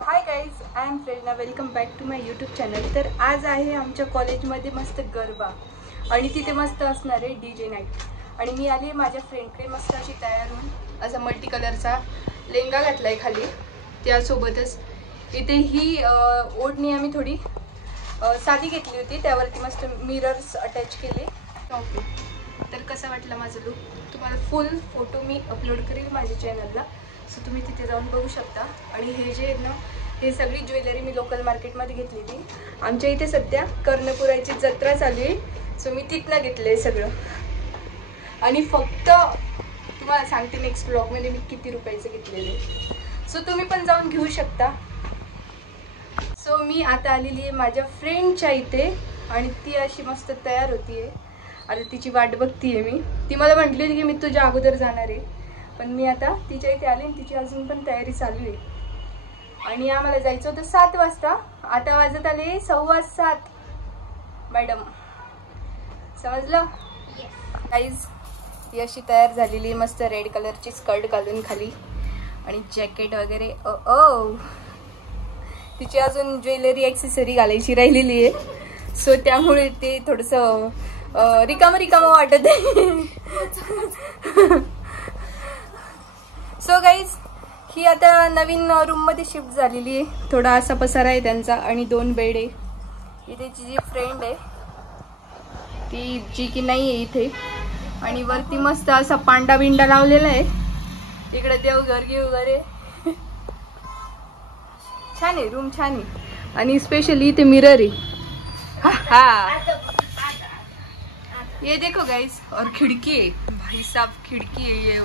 High guys, I am Prerna. Welcome back to my YouTube channel. तर आज आहे आमच्या कॉलेजमध्ये मस्त गरबा आणि तिथे मस्त असणार आहे DJ नाईट. आणि मी आली माझ्या फ्रेंडकडे मस्त अशी तयार होऊन. असा मल्टी कलरचा लेंगा घातला आहे खाली. त्यासोबतच इथे ही ओढणी आम्ही थोडी साधी घेतली होती, त्यावरती मस्त मिरर्स अटॅच केले. ओके, तर कसा वाटला माझा लुक? तुम्हाला फुल फोटो मी अपलोड करेल माझ्या चॅनलला, सो तुम्ही तिथे जाऊन बघू शकता. आणि हे जे आहे ना, हे सगळी ज्वेलरी मी लोकल मार्केटमध्ये घेतलेली. आमच्या इथे सध्या कर्णपुराची जत्रा चालू आहे, सो मी तिथनं घेतलं आहे सगळं. आणि फक्त तुम्हाला सांगते नेक्स्ट ब्लॉगमध्ये मी किती रुपयाचं घेतलेलं आहे, सो तुम्ही पण जाऊन घेऊ शकता. सो मी आता आलेली आहे माझ्या फ्रेंडच्या इथे आणि ती अशी मस्त तयार होती आहे. आता तिची वाट बघती आहे मी. ती मला म्हटली होती की मी तुझ्या अगोदर जाणार आहे, पण मी आता तिच्या इथे आले आणि तिची अजून पण तयारी चालू आहे. आणि आम्हाला जायचं होतं 7 वाजता. आता वाजत आले 7:15. मॅडम समजलं? गाईज, ही अशी तयार झालेली मस्त रेड कलरची स्कर्ट घालून खाली आणि जॅकेट वगैरे. तिची अजून ज्वेलरी ॲक्सेसरी घालायची राहिलेली आहे, सो त्यामुळे ते थोडंसं रिकामं वाटत आहे. सो गाईज, ही आता नवीन रूममध्ये शिफ्ट झालेली आहे. थोडा असा पसारा आहे त्यांचा आणि 2 बेड आहे. इथे जी फ्रेंड आहे ती जी की नाही आहे इथे. आणि वरती मस्त असा पांडा बिंडा लावलेला आहे. इकडे देवघर वगैरे छान आहे, रूम छान आहे. आणि स्पेशली इथे मिरर आहे. हा, ये देखो गाइस, और खिड़की है भाई साहब, खिड़की है ये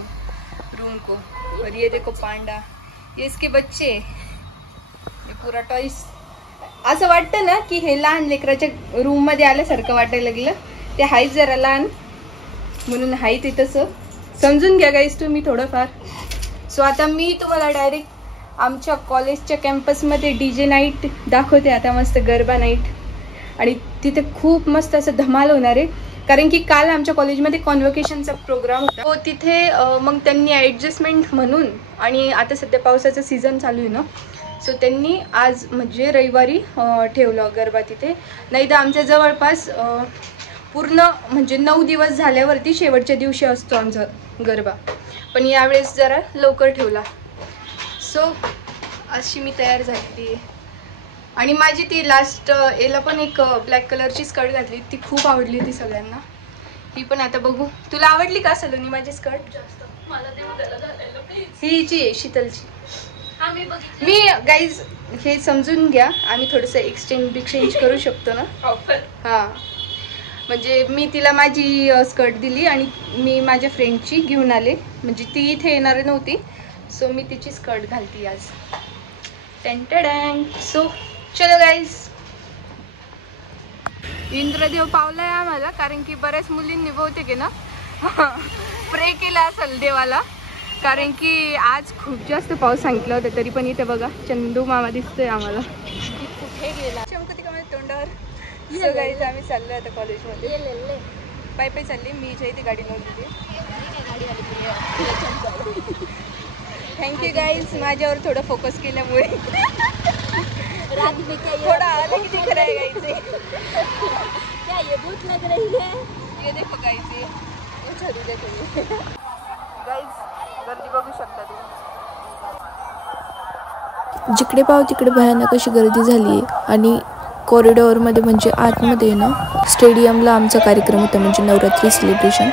रूम को. और ये देखो पांडा, ये इसके बच्चे, ये पूरा टॉयस. असं वाटतं ना की हे लहान लेकराच्या रूम मध्ये आल्यासारखं वाटायला लागलं. ते हाईत जरा लहान म्हणून हाईत ते तसं समजून घ्या गाईस तुम्ही थोडंफार. सो आता मी तुम्हाला डायरेक्ट आमच्या कॉलेजच्या कॅम्पसमध्ये DJ नाईट दाखवते. आता मस्त गरबा नाईट आणि तिथे खूप मस्त असं धमाल होणार आहे, कारण की काल आमच्या कॉलेजमध्ये कॉन्व्होकेशनचा प्रोग्राम होता. तो तिथे मग त्यांनी ॲडजस्टमेंट म्हणून, आणि आता सध्या पावसाचा सीझन चालू आहे ना, सो त्यांनी आज म्हणजे रविवारी ठेवलं गरबा तिथे. नाही तर आमच्या जवळपास पूर्ण म्हणजे 9 दिवस झाल्यावरती शेवटच्या दिवशी असतो आमचा गरबा, पण यावेळेस जरा लवकर ठेवला. सो अशी मी तयार झाली. आणि माझी ती लास्ट याला पण एक ब्लॅक कलरची स्कर्ट घातली, ती खूप आवडली होती सगळ्यांना. ही पण आता बघू. तुला आवडली का सलोनी माझी स्कर्ट? ही जी आहे शीतलची. मी गाईज हे समजून घ्या, आम्ही थोडंसं एक्सचेंज करू शकतो ना. हां, म्हणजे मी तिला माझी स्कर्ट दिली आणि मी माझ्या फ्रेंडची घेऊन आले. म्हणजे ती इथे येणार नव्हती, सो मी तिची स्कर्ट घालती आज. टेंटडँग. सो चलो गाईज. इंद्रदेव पावलाय आम्हाला, कारण की बऱ्याच मुलींनी बहुतेक आहे ना प्रे केला असेल देवाला, कारण की आज खूप जास्त पाऊस सांगितला होता. तरी पण इथे बघा चंदू मामा दिसतोय आम्हाला. कुठे गेला शंकुती का माझ्या तोंडावर. सो गाईज, आम्ही चाललोय आता कॉलेजमध्ये. पाय पाय चालली. मी इथे इथे गाडी लावलेली. थँक्यू गाईज, माझ्यावर थोडं फोकस केल्यामुळे. थोड़ा अलग ही दिख रहा है गाइस. क्या ये भूत लग रही है? ये देखो गाइस, ये उछाली देखो गाइस, गर्दी बघू शकता तुम्ही. जिकडे पाव तिकडे भयानक अशी गर्दी झाली आहे. आणि कॉरिडॉरमध्ये म्हणजे आतमध्ये ना स्टेडियमला आमचा कार्यक्रम होता, म्हणजे नवरात्री सेलिब्रेशन.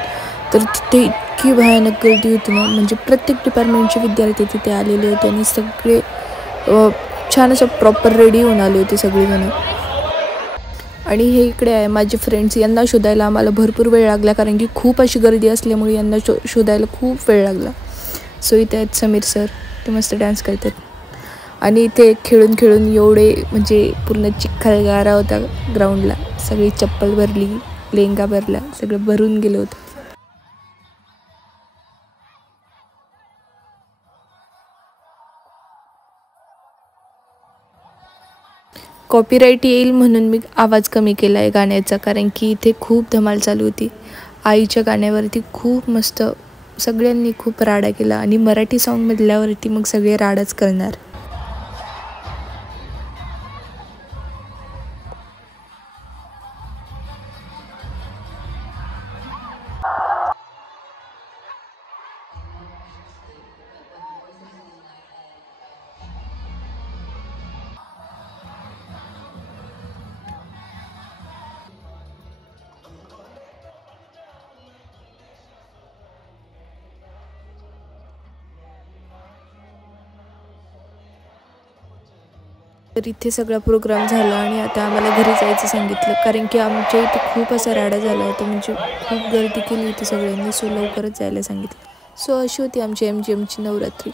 तर तिथे इतकी भयानक गर्दी होती ना, म्हणजे प्रत्येक डिपार्टमेंटचे विद्यार्थी तिथे आलेले होते आणि सगळे छान असं प्रॉपर रेडी होऊन आले होते सगळेजण. आणि हे इकडे आहे माझे फ्रेंड्स. यांना शोधायला आम्हाला भरपूर वेळ लागला, कारण की खूप अशी गर्दी असल्यामुळे यांना शोधायला खूप वेळ लागला. सो इथे आहेत समीर सर, ते मस्त डान्स करतात. आणि इथे खेळून खेळून एवढे म्हणजे पूर्ण चिखलगारा होता ग्राउंडला. सगळी चप्पल भरली, लेंगा भरला, सगळं भरून गेलं होतं. कॉपीराईट येईल म्हणून मी आवाज कमी केला आहे गाण्याचा, कारण की इथे खूप धमाल चालू होती. आईच्या गाण्यावरती खूप मस्त सगळ्यांनी खूप राडा केला आणि मराठी सॉन्ग म्हटल्यावरती मग सगळे राडाच करणार. तर इथे सगळा प्रोग्राम झाला आणि आता आम्हाला घरी जायचं सांगितलं, कारण की आमच्या इथे खूप असा राडा झाला होता, म्हणजे खूप गर्दी केली होती सगळ्यांनी, सो लवकरच जायला सांगितलं. सो अशी होती आमची MGMची नवरात्री.